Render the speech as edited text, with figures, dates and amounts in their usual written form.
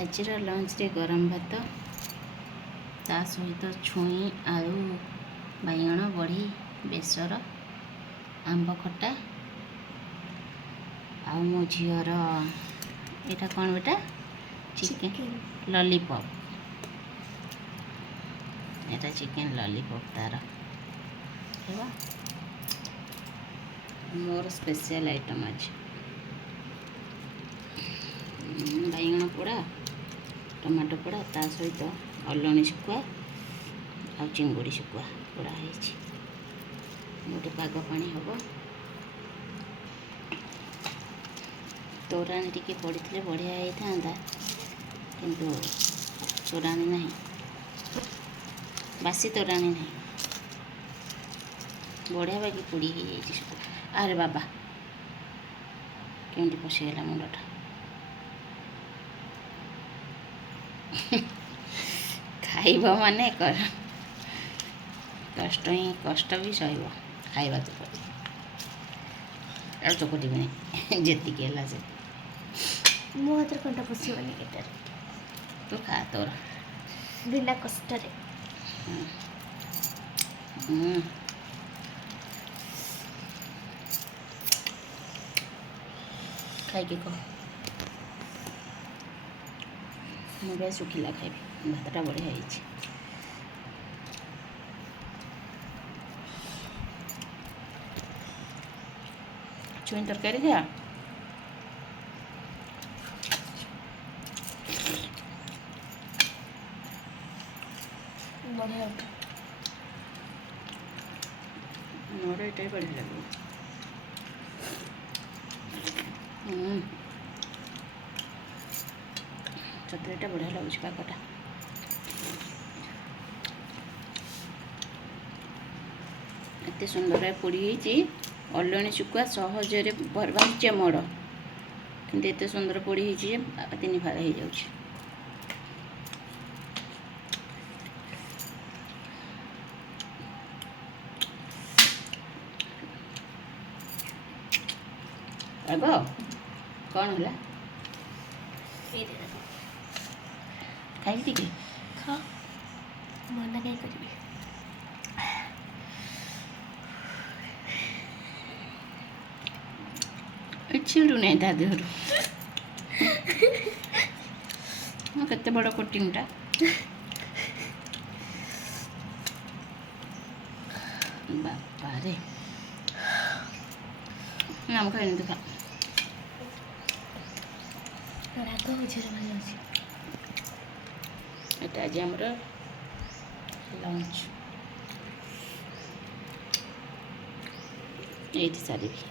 आज लंच रे गरम भात ता सहित छुई आलू बैगण बड़ी बेसर आंब खटा आ मो झीर यहाँ कौन बेटा चिकेन लॉलीपॉप यहाँ चिकेन लॉलीपॉप तार मोर स्पेशल आइटम आज बैगण पोड़ा टमाटो पोड़ा ता सहित अलणी शुखुआ आ चिंगुड़ी शुखुआ पोड़ा गोटे पाग पानी हम तोराणी टिके पड़े बढ़िया होता किंतु तोराणी नहीं बासी तोराणी नहीं बढ़िया बाकी पोड़ी अरे बाबा केमती पशिगला मुंडटा खाइब माने कष्ट ही कष्ट भी सहब खाइबा तो पड़े और चकटी नहीं जी है से मो हाथ कंटा पशिबनी केटार तू खा तोर बिना कष्ट खाई कह मुझे शुखिला खाइबी भातटा बढ़िया है छुई तरकारी खा बढ़िया मोर ये बढ़िया लगे चतुरीटा बढ़िया लगुच पाकटा एत सुंदर पोड़ी अलणी शुखुआ सहजरे बांचे मड़ कि एत सुंदर पोड़ी तीन फार हो जाऊँ अब कौन है खाई टी खा मना कहीं करी छिड़ू नहीं ता देहर केते बड़ कोटिंगटा बापा रे नाम खाई खा राग बुझे भल अच्छे এটা আজ আমরা লঞ্চ এইটি সারিবি।